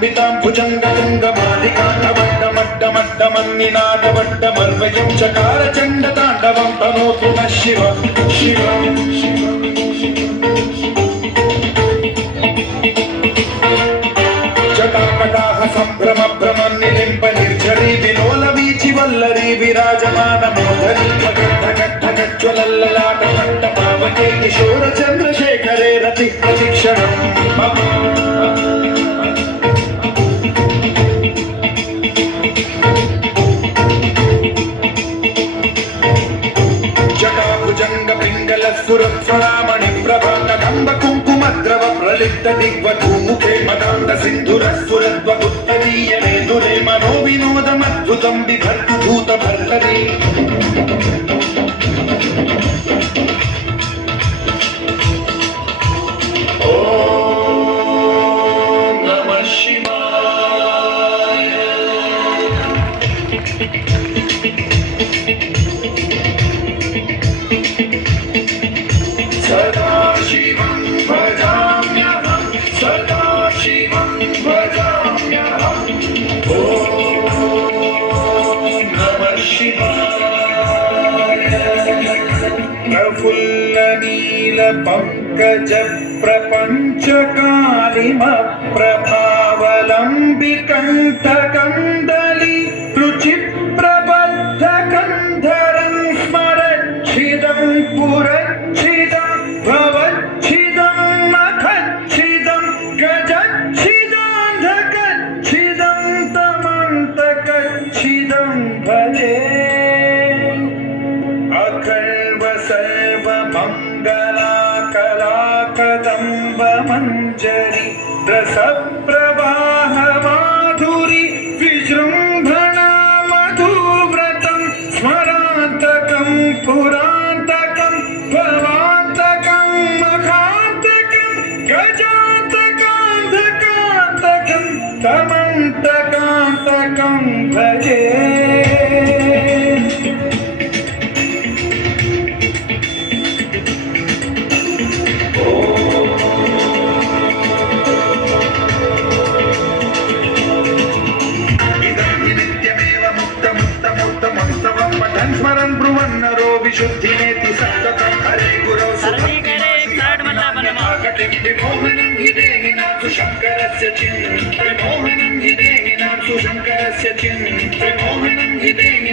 कमलाम्बितां भुजङ्गतुङ्गमालिकाण्डमड्डमड्डमन्निनादवड्डमर्वयं चकार चण्डताण्डवं तनोतु नः शिव शिव जटाकटाह सम्भ्रम भ्रमन्निलिम्ब निर्झरी विलोलवीचि वल्लरी विराजमान मोदरी ज्वलल्ललाट पट्टपावके किशोर चन्द्रशेखरे रति प्रतिक्षणं मम जटाभुजङ्ग पिङ्गल सुरस्वरामणि प्रभा कदम्ब कुङ्कुमद्रव प्रलिप्त दिग्वधूमुखे मदान्त सिन्धुरस्फुरद्वदुत्तरीय मेदुरे मनो विनोदमद्भुतं बिभर्तु भूतभर्तरी सदाशिवं भजाम्यहं सदाशिवं भजाम्यहं ॐ नमः शिवाय प्रफुल्लनीलपङ्कज प्रपञ्चकालिमप्रभावलम्बिकण्ठकन्दली रुचिप्रबद्धकन्धरं स्मरच्छिदं पुरच्छिदं भवच्छिदं मखच्छिदं गजच्छिदान्धकच्छिदं तमन्तकच्छिदं भजे अखर्व सर्वमङ्गलाकलाकदम्बमञ्जरी रसप्रवाह माधुरी विजृम्भणा मधुव्रतं स्मरान्तकं पुरान्तकं भवान्तकं मखान्तकं गजान्तकान्धकान्तकं तमन्तकान्तकं भजे स्मरन् ब्रुवन्नरो विशुद्धिमेति सततं हरे गुरौ विमोहनं हि देहि नाथु शङ्करस्य चिन् विमोहनं हि देहि नाथु शङ्करस्य चिन् विमोहनं हि देहि